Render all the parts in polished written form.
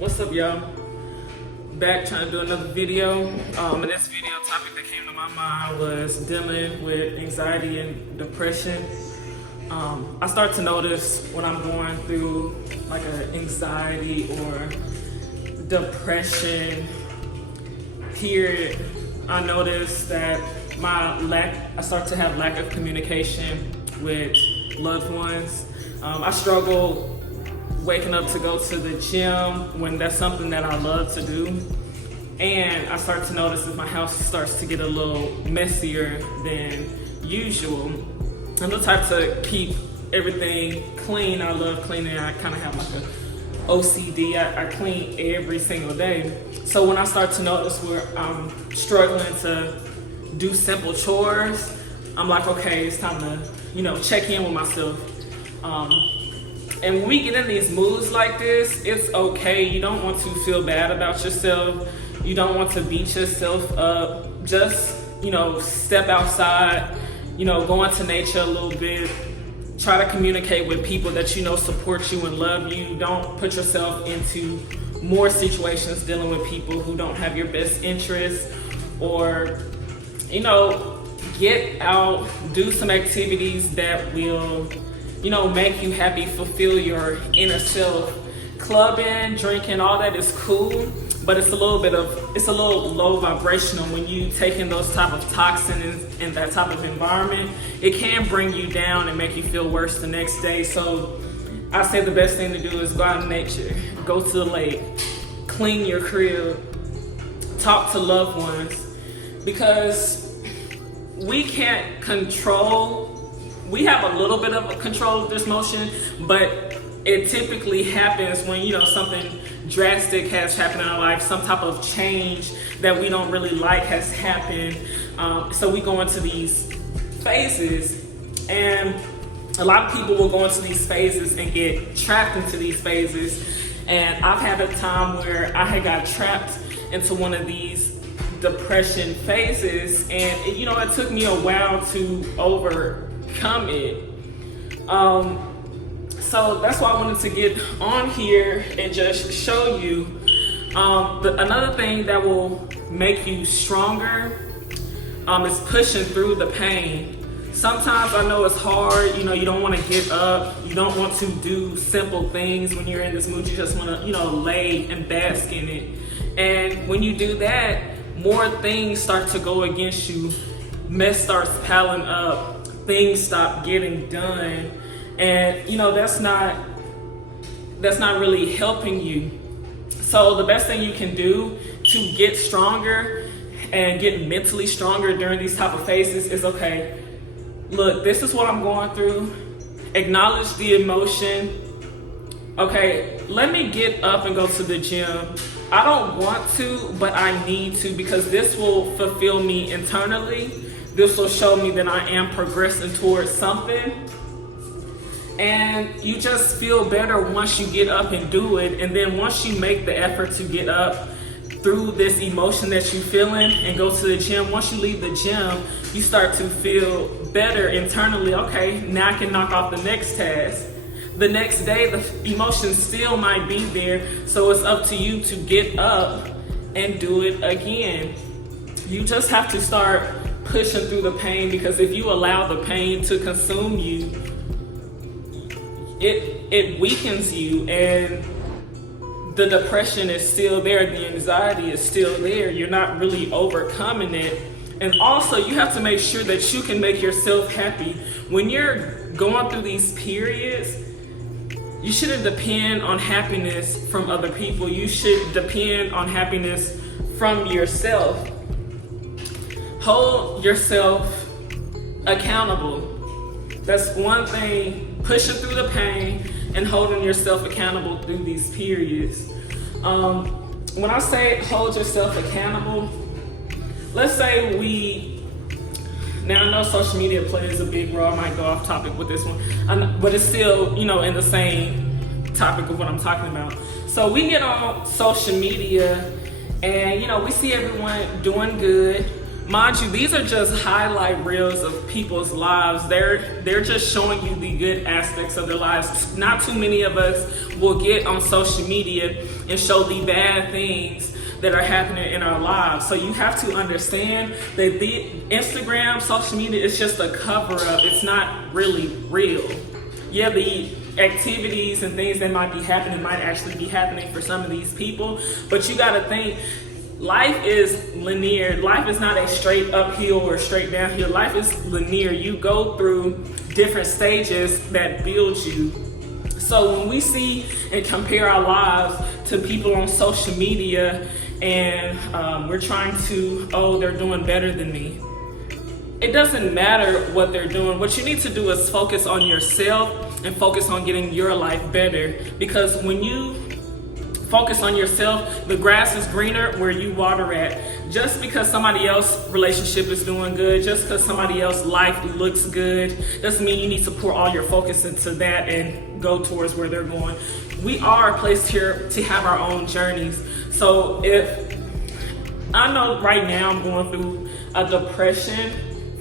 What's up, y'all? Back trying to do another video. In this video, topic that came to my mind was dealing with anxiety and depression. I start to notice when I'm going through like an anxiety or depression period, I notice that I start to have lack of communication with loved ones. I struggle waking up to go to the gym when that's something that I love to do. And I start to notice that my house starts to get a little messier than usual. I'm the type to keep everything clean. I love cleaning. I kind of have like a OCD. I clean every single day. So when I start to notice where I'm struggling to do simple chores, I'm like, okay, it's time to, check in with myself. And when we get in these moods like this, it's okay. You don't want to feel bad about yourself. You don't want to beat yourself up. Just, step outside, go into nature a little bit. Try to communicate with people that support you and love you. Don't put yourself into more situations dealing with people who don't have your best interests. Or, get out, do some activities that will make you happy, fulfill your inner self. Clubbing, drinking, all that is cool, but it's a little low vibrational when you take in those type of toxins in that type of environment. It can bring you down and make you feel worse the next day. So I say the best thing to do is go out in nature, go to the lake, clean your crib, talk to loved ones, because we can't control. We have a little bit of control of this motion, but it typically happens when, something drastic has happened in our life, some type of change that we don't really like has happened. So we go into these phases, and a lot of people will go into these phases and get trapped into these phases. And I've had a time where I had got trapped into one of these depression phases, and it took me a while to overcome it. So that's why I wanted to get on here and just show you another thing that will make you stronger is pushing through the pain. Sometimes I know it's hard, you don't want to get up, you don't want to do simple things when you're in this mood. You just want to, lay and bask in it. And when you do that, more things start to go against you. Mess starts piling up, things stop getting done. And that's not really helping you. So the best thing you can do to get stronger and get mentally stronger during these type of phases is, okay, look, this is what I'm going through. Acknowledge the emotion. Okay, let me get up and go to the gym. I don't want to, but I need to, because this will fulfill me internally. This will show me that I am progressing towards something. And you just feel better once you get up and do it. And then once you make the effort to get up through this emotion that you're feeling and go to the gym, once you leave the gym, you start to feel better internally. Okay, now I can knock off the next task. The next day, the emotion still might be there. So it's up to you to get up and do it again. You just have to start pushing through the pain, because if you allow the pain to consume you, it weakens you, and the depression is still there, the anxiety is still there. You're not really overcoming it. And also, you have to make sure that you can make yourself happy. When you're going through these periods, you shouldn't depend on happiness from other people. You should depend on happiness from yourself. Hold yourself accountable. That's one thing. Pushing through the pain and holding yourself accountable through these periods. When I say hold yourself accountable, let's say now I know social media plays a big role. I might go off topic with this one, but it's still, in the same topic of what I'm talking about. So we get on social media and, we see everyone doing good. Mind you, these are just highlight reels of people's lives. They're just showing you the good aspects of their lives. Not too many of us will get on social media and show the bad things that are happening in our lives. So you have to understand that the Instagram, social media is just a cover up. It's not really real. Yeah, the activities and things that might be happening might actually be happening for some of these people, but you got to think life is linear. Life is not a straight uphill or straight downhill. Life is linear. You go through different stages that build you. So when we see and compare our lives to people on social media and we're trying to, oh, they're doing better than me. It doesn't matter what they're doing. What you need to do is focus on yourself and focus on getting your life better. Because when you focus on yourself, the grass is greener where you water at. Just because somebody else's relationship is doing good, just because somebody else's life looks good, doesn't mean you need to pour all your focus into that and go towards where they're going. We are placed here to have our own journeys. So if I know right now I'm going through a depression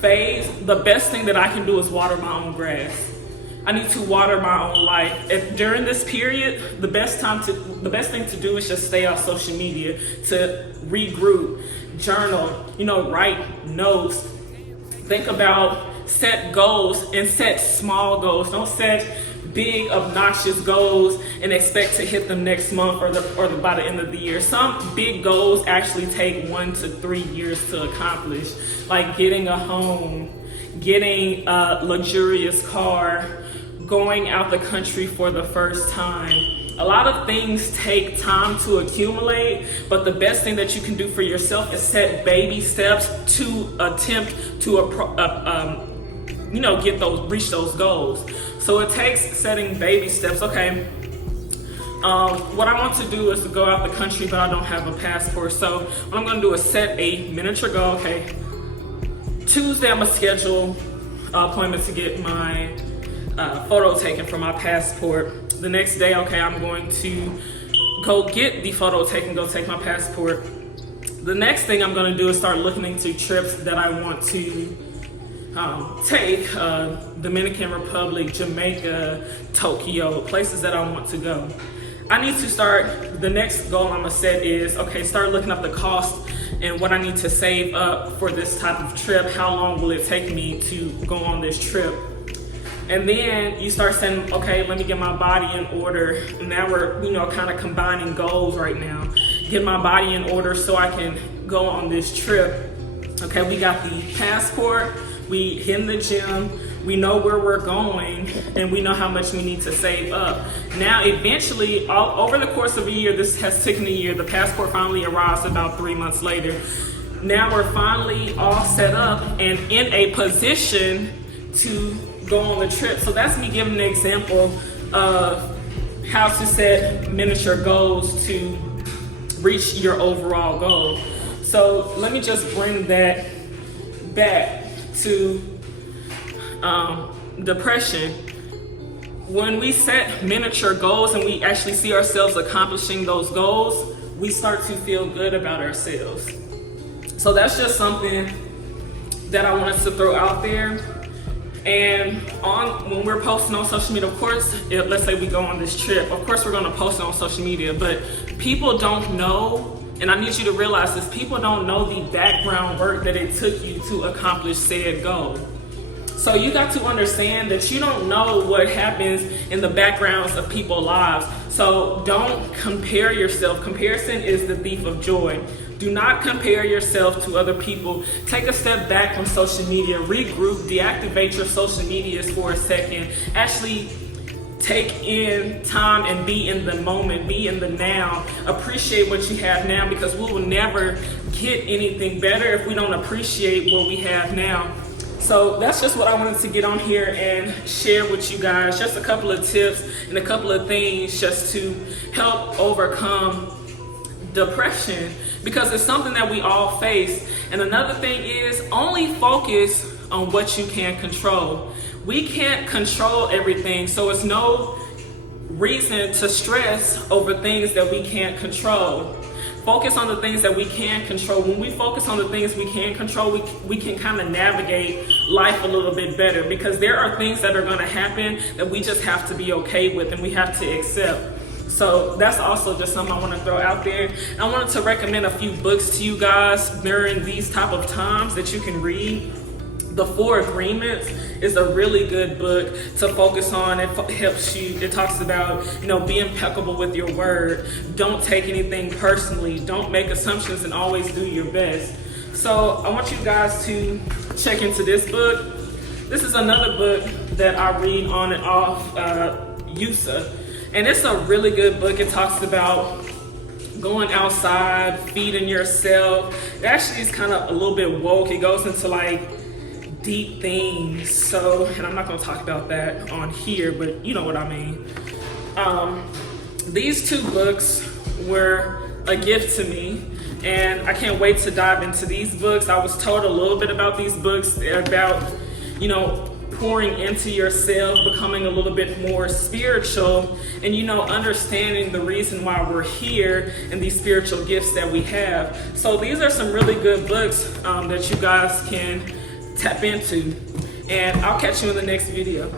phase, the best thing that I can do is water my own grass. I need to water my own life. During this period, the best thing to do is just stay off social media, to regroup, journal, write notes, think about, set goals and set small goals. Don't set big obnoxious goals and expect to hit them next month or by the end of the year. Some big goals actually take 1 to 3 years to accomplish, like getting a home, getting a luxurious car, going out the country for the first time. A lot of things take time to accumulate, but the best thing that you can do for yourself is set baby steps to attempt to reach those goals. So it takes setting baby steps. Okay, what I want to do is to go out the country, but I don't have a passport. So what I'm going to do is set a miniature goal. Okay, Tuesday I'm going to schedule an appointment to get my photo taken for my passport. The next day, okay, I'm going to go get the photo taken, go take my passport. The next thing I'm going to do is start looking into trips that I want to take, Dominican Republic, Jamaica, Tokyo, places that I want to go. I need to start, the next goal I'm gonna set is, okay, start looking up the cost and what I need to save up for this type of trip. How long will it take me to go on this trip? And then you start saying, okay, let me get my body in order. Now we're, kind of combining goals right now. Get my body in order so I can go on this trip. Okay, we got the passport, we hit the gym, we know where we're going, and we know how much we need to save up. Now, eventually, over the course of a year, this has taken a year, the passport finally arrives about 3 months later. Now we're finally all set up and in a position to go on the trip. So that's me giving an example of how to set miniature goals to reach your overall goal. So let me just bring that back to depression. When we set miniature goals and we actually see ourselves accomplishing those goals, we start to feel good about ourselves. So that's just something that I wanted to throw out there. And when we're posting on social media, of course, let's say we go on this trip, of course we're gonna post it on social media, but people don't know, and I need you to realize this, people don't know the background work that it took you to accomplish said goal. So you got to understand that you don't know what happens in the backgrounds of people's lives. So don't compare yourself. Comparison is the thief of joy. Do not compare yourself to other people. Take a step back from social media, regroup, deactivate your social medias for a second. Actually take in time and be in the moment, be in the now. Appreciate what you have now, because we will never get anything better if we don't appreciate what we have now. So that's just what I wanted to get on here and share with you guys. Just a couple of tips and a couple of things just to help overcome depression, because it's something that we all face. And another thing is, only focus on what you can control. We can't control everything, so it's no reason to stress over things that we can't control. Focus on the things that we can control. When we focus on the things we can control, we can kind of navigate life a little bit better, because there are things that are going to happen that we just have to be okay with and we have to accept. So that's also just something I want to throw out there. I wanted to recommend a few books to you guys during these type of times that you can read. The Four Agreements is a really good book to focus on. It helps you. It talks about, be impeccable with your word. Don't take anything personally. Don't make assumptions, and always do your best. So I want you guys to check into this book. This is another book that I read on and off, Yusa. And it's a really good book. It talks about going outside, feeding yourself. It actually is kind of a little bit woke. It goes into like deep things. So, and I'm not going to talk about that on here, but you know what I mean. These two books were a gift to me, and I can't wait to dive into these books. I was told a little bit about these books, about, pouring into yourself, becoming a little bit more spiritual, and understanding the reason why we're here and these spiritual gifts that we have. So these are some really good books that you guys can tap into, and I'll catch you in the next video.